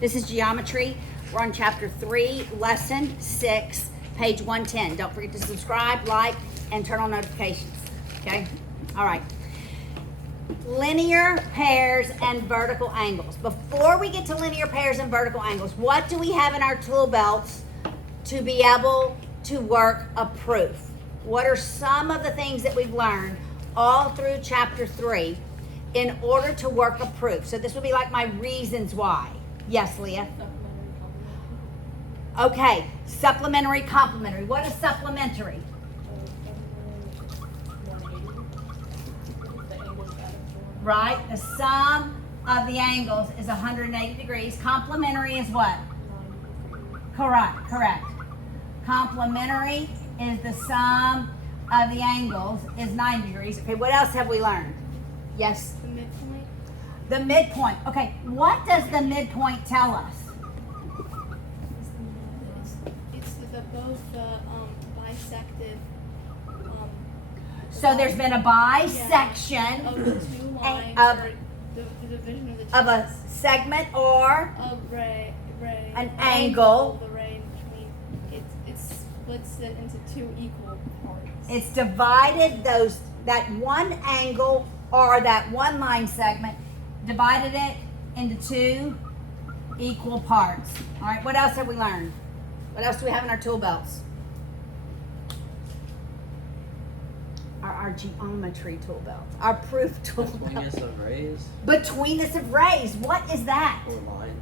This is geometry. We're on chapter 3, lesson 6, page 110. Don't forget to subscribe, like, and turn on notifications. Okay? All right. Linear pairs and vertical angles. Before we get to linear pairs and vertical angles, what do we have in our tool belts to be able to work a proof? What are some of the things that we've learned all through chapter 3 in order to work a proof? So this would be like my reasons why. Yes, Leah? Okay, supplementary, complementary. What is supplementary? Right, the sum of the angles is 180 degrees. Complementary is what? Correct. Complementary is the sum of the angles is 90 degrees. Okay, what else have we learned? Yes? The midpoint. The midpoint. Okay, what does the midpoint tell us? It's the both bisected. So there's been a bisection Of the two lines. of- or the division of the two. of a segment or Of ray. An angle. The ray in between. It splits it into two equal parts. it's divided that one angle or that one line segment, divided it into two equal parts. All right, what else have we learned? What else do we have in our tool belts? Our geometry tool belts, our proof tool Between belts. us of rays Betweenus of rays, what is that? or lines.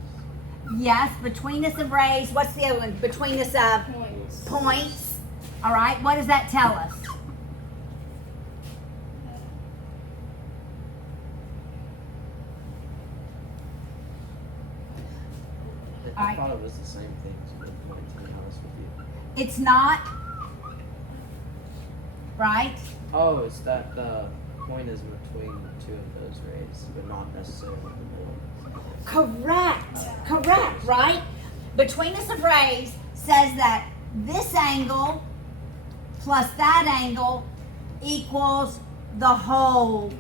Yes, betweenus of rays. What's the other one? Betweenus of Points. points. All right, what does that tell us? I Alright. thought it was the same thing as midpoint, to be honest with you. It's not, right? Oh, it's that the point is between two of those rays, but not necessarily the middle. Correct, right? Betweenus of rays says that this angle plus that angle equals the whole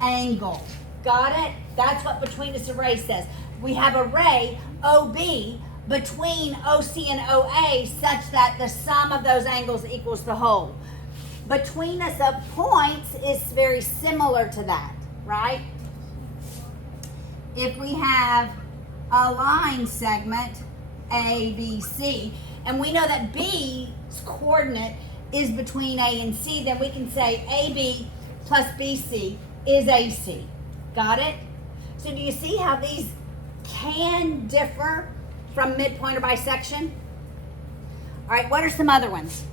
angle. Got it? That's what betweenus of rays says. We have a ray, OB, between OC and OA such that the sum of those angles equals the whole. Betweenus of points is very similar to that, right? If we have a line segment, A, B, C, and we know that B's coordinate is between A and C, then we can say AB plus BC is AC. Got it? So do you see how these can differ from midpoint or bisection? All right, what are some other ones?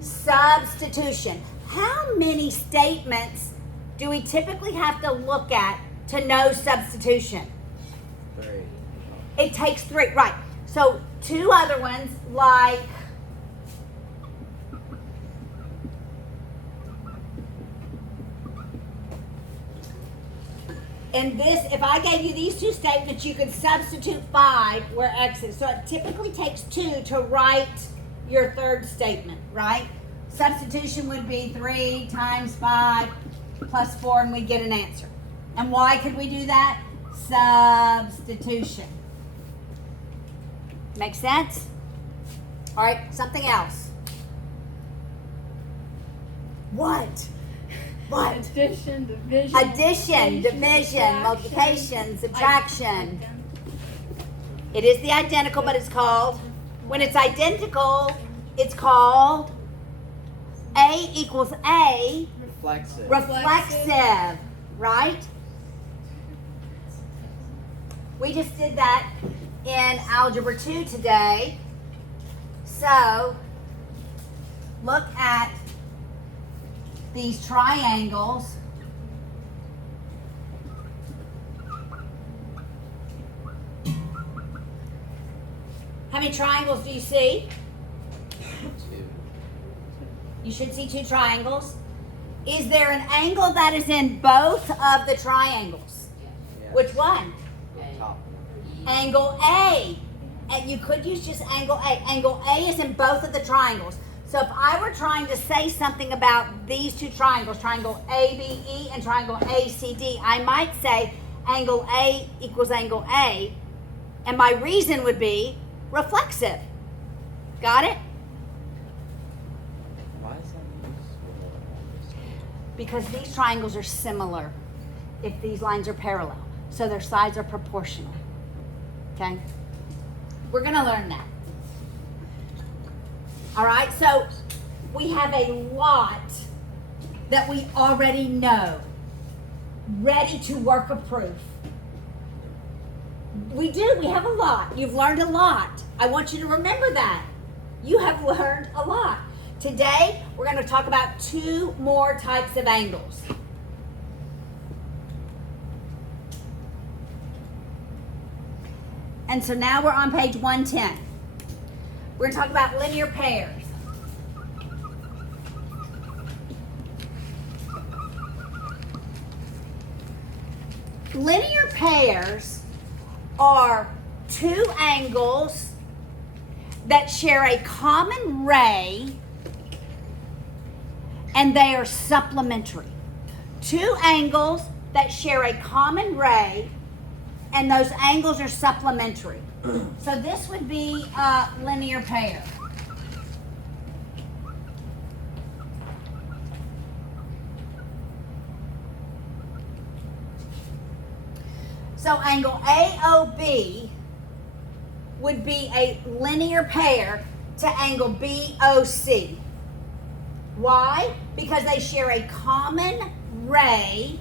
Substitution. How many statements do we typically have to look at to know substitution? 3. It takes 3, right. So 2 other ones like in this, if I gave you these 2 statements, you could substitute 5 where X is. So it typically takes 2 to write your third statement, right? Substitution would be 3 times 5 plus 4, and we get an answer. And why could we do that? Substitution. Make sense? All right, something else. What? What? Addition, division. Addition, division, multiplication, subtraction. It is the identical, but it's called, when it's identical, it's called A equals A, Reflexive. reflexive, right? We just did that in Algebra 2 today. So, look at these triangles. How many triangles do you see? 2. You should see 2 triangles. Is there an angle that is in both of the triangles? Yeah. Which one? Top. Angle A. And you could use just angle A. Angle A is in both of the triangles. So if I were trying to say something about these 2 triangles, triangle ABE and triangle ACD, I might say angle A equals angle A And my reason would be reflexive. Got it? Why is that useful? Because these triangles are similar if these lines are parallel. So their sides are proportional. Okay? We're going to learn that. All right? So we have a lot that we already know, ready to work a proof. We do. We have a lot. You've learned a lot. I want you to remember that. You have learned a lot. Today, we're going to talk about 2 more types of angles. And so now we're on page 110. We're going to talk about linear pairs. Linear pairs are 2 angles that share a common ray and they are supplementary. 2 angles that share a common ray and those angles are supplementary. So this would be a linear pair. So angle AOB would be a linear pair to angle BOC. Why? Because they share a common ray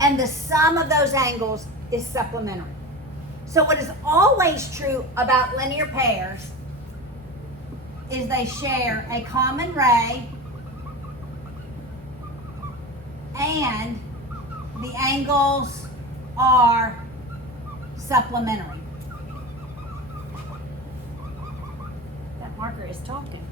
and the sum of those angles is supplementary. So what is always true about linear pairs is they share a common ray and the angles are supplementary. That marker is talking.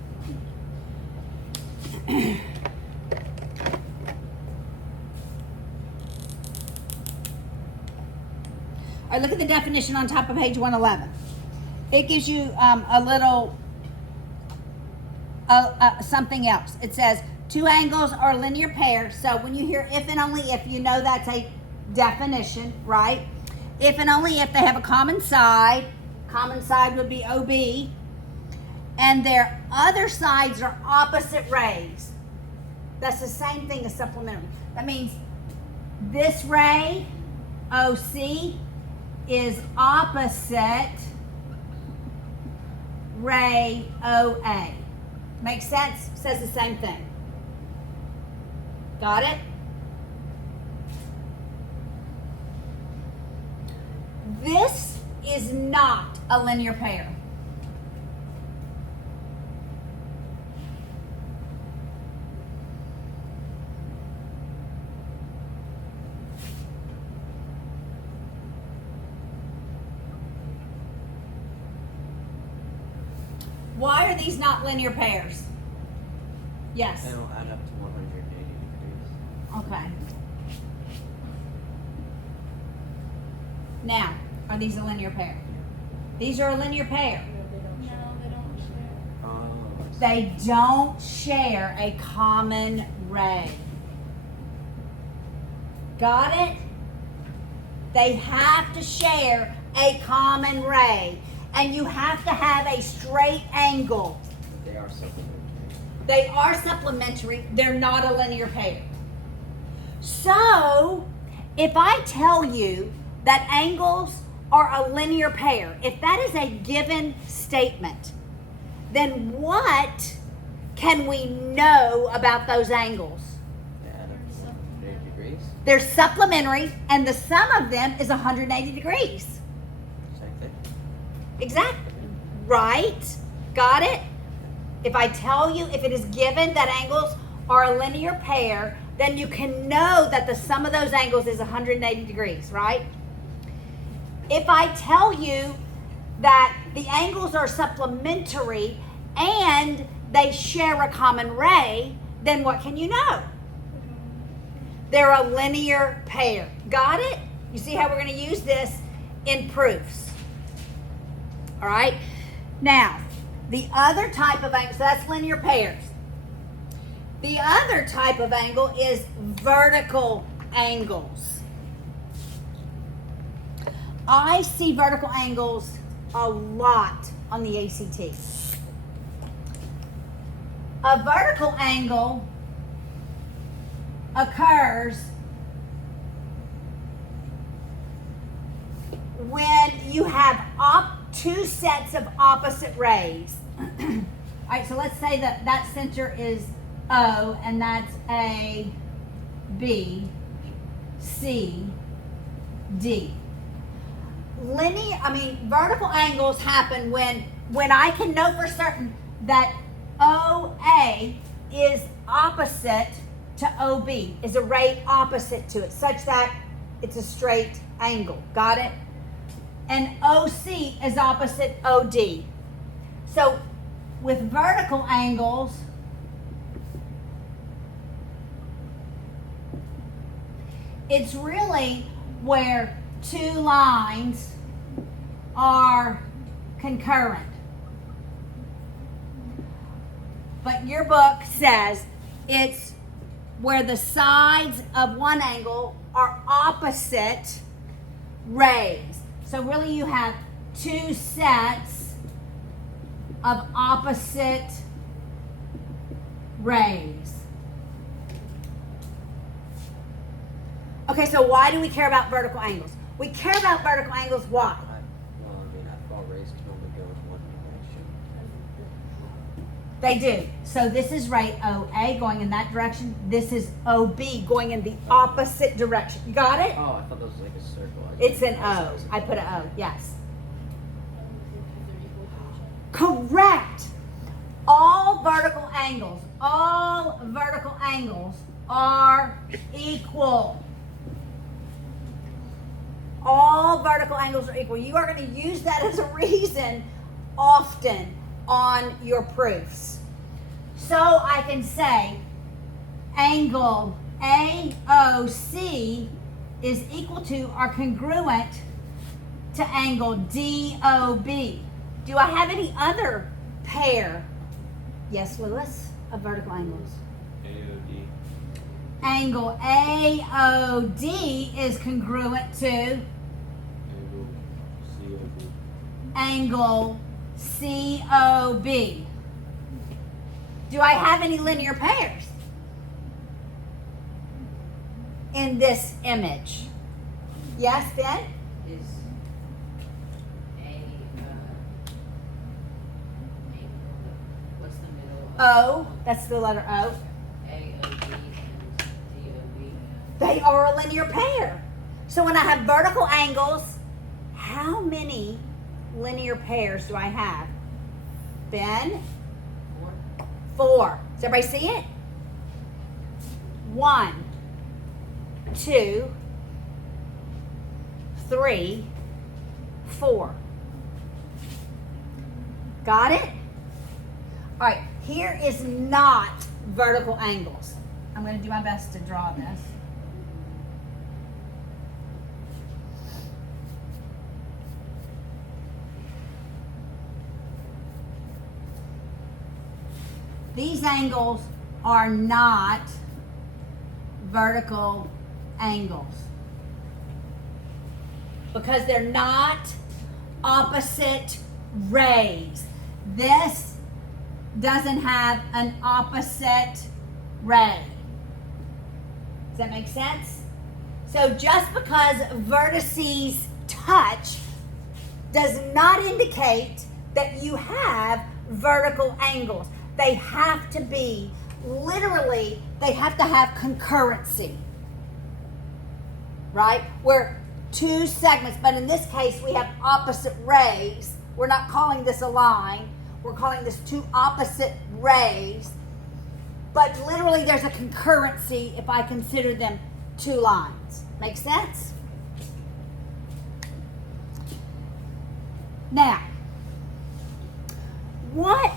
All right, look at the definition on top of page 111. It gives you a little something else. It says 2 angles are a linear pair. So when you hear if and only if, you know that's a definition, right? If and only if they have a common side would be OB, and their other sides are opposite rays. That's the same thing as supplementary. That means this ray, OC, is opposite ray OA. Makes sense? Says the same thing. Got it? This is not a linear pair. Why are these not linear pairs? Yes. They don't add up to 180 degrees. Okay. Now, are these a linear pair? These are a linear pair. No, they don't share. Oh. They don't share a common ray. Got it? They have to share a common ray. And you have to have a straight angle. They are supplementary. They are supplementary. They're not a linear pair. So, if I tell you that angles are a linear pair, if that is a given statement, then what can we know about those angles? They add up to 180 degrees. They're supplementary, and the sum of them is 180 degrees. Same thing. Exactly. Right? Got it? If I tell you, if it is given that angles are a linear pair, then you can know that the sum of those angles is 180 degrees, right? If I tell you that the angles are supplementary and they share a common ray, then what can you know? They're a linear pair. Got it? You see how we're going to use this in proofs. All right? Now, the other type of angle, so that's linear pairs. The other type of angle is vertical angles. I see vertical angles a lot on the ACT. A vertical angle occurs when you have two sets of opposite rays. All right, so let's say that that center is O, and that's A, B, C, D. Vertical angles happen when I can know for certain that OA is opposite to OB, is a ray opposite to it, such that it's a straight angle. Got it? And OC is opposite OD. So with vertical angles, it's really where two lines are concurrent. But your book says it's where the sides of one angle are opposite rays. So really you have two sets of opposite rays. Okay, so why do we care about vertical angles? We care about vertical angles, why? I thought rays can only go in one direction. They do. So this is ray OA going in that direction. This is OB going in the opposite direction. You got it? Oh, I thought that was like a circle. It's an O. I put an O, yes. Correct. All vertical angles are equal. All vertical angles are equal. You are going to use that as a reason often on your proofs. So I can say angle AOC is equal to or congruent to angle DOB. Do I have any other pair? Yes, Lewis, of vertical angles. AOD. Angle AOD is congruent to Angle COB. angle COB. Do I have any linear pairs in this image? Yes, Ben? Is what's the middle of O, that's the letter O. AOB and DOB? They are a linear pair. So when I have vertical angles, how many linear pairs do I have? Ben? 4. Does everybody see it? 1, 2, 3, 4. Got it? All right, here is not vertical angles. I'm going to do my best to draw this. These angles are not vertical angles because they're not opposite rays. This doesn't have an opposite ray. Does that make sense? So just because vertices touch does not indicate that you have vertical angles. They have to be, literally, they have to have concurrency, right? Where two segments, but in this case we have opposite rays. We're not calling this a line. We're calling this two opposite rays. But literally there's a concurrency if I consider them two lines. Make sense? Now, what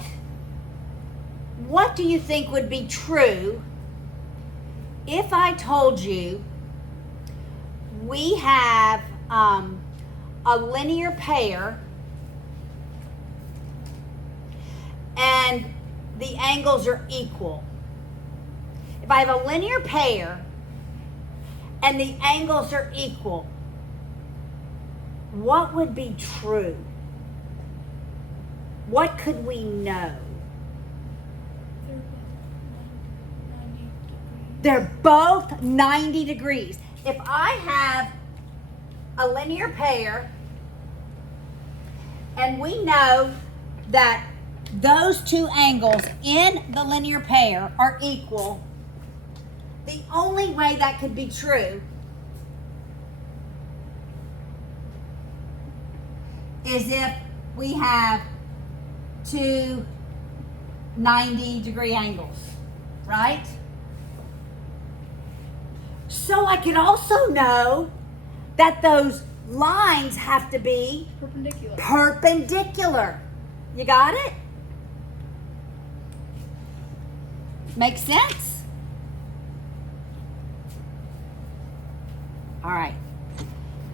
do you think would be true if I told you we have a linear pair and the angles are equal? If I have a linear pair and the angles are equal, what would be true? What could we know? They're both 90 degrees. They're both 90 degrees. If I have a linear pair and we know that those two angles in the linear pair are equal, the only way that could be true is if we have two 90-degree angles, right? So I could also know that those lines have to be Perpendicular. perpendicular. You got it? Make sense? All right.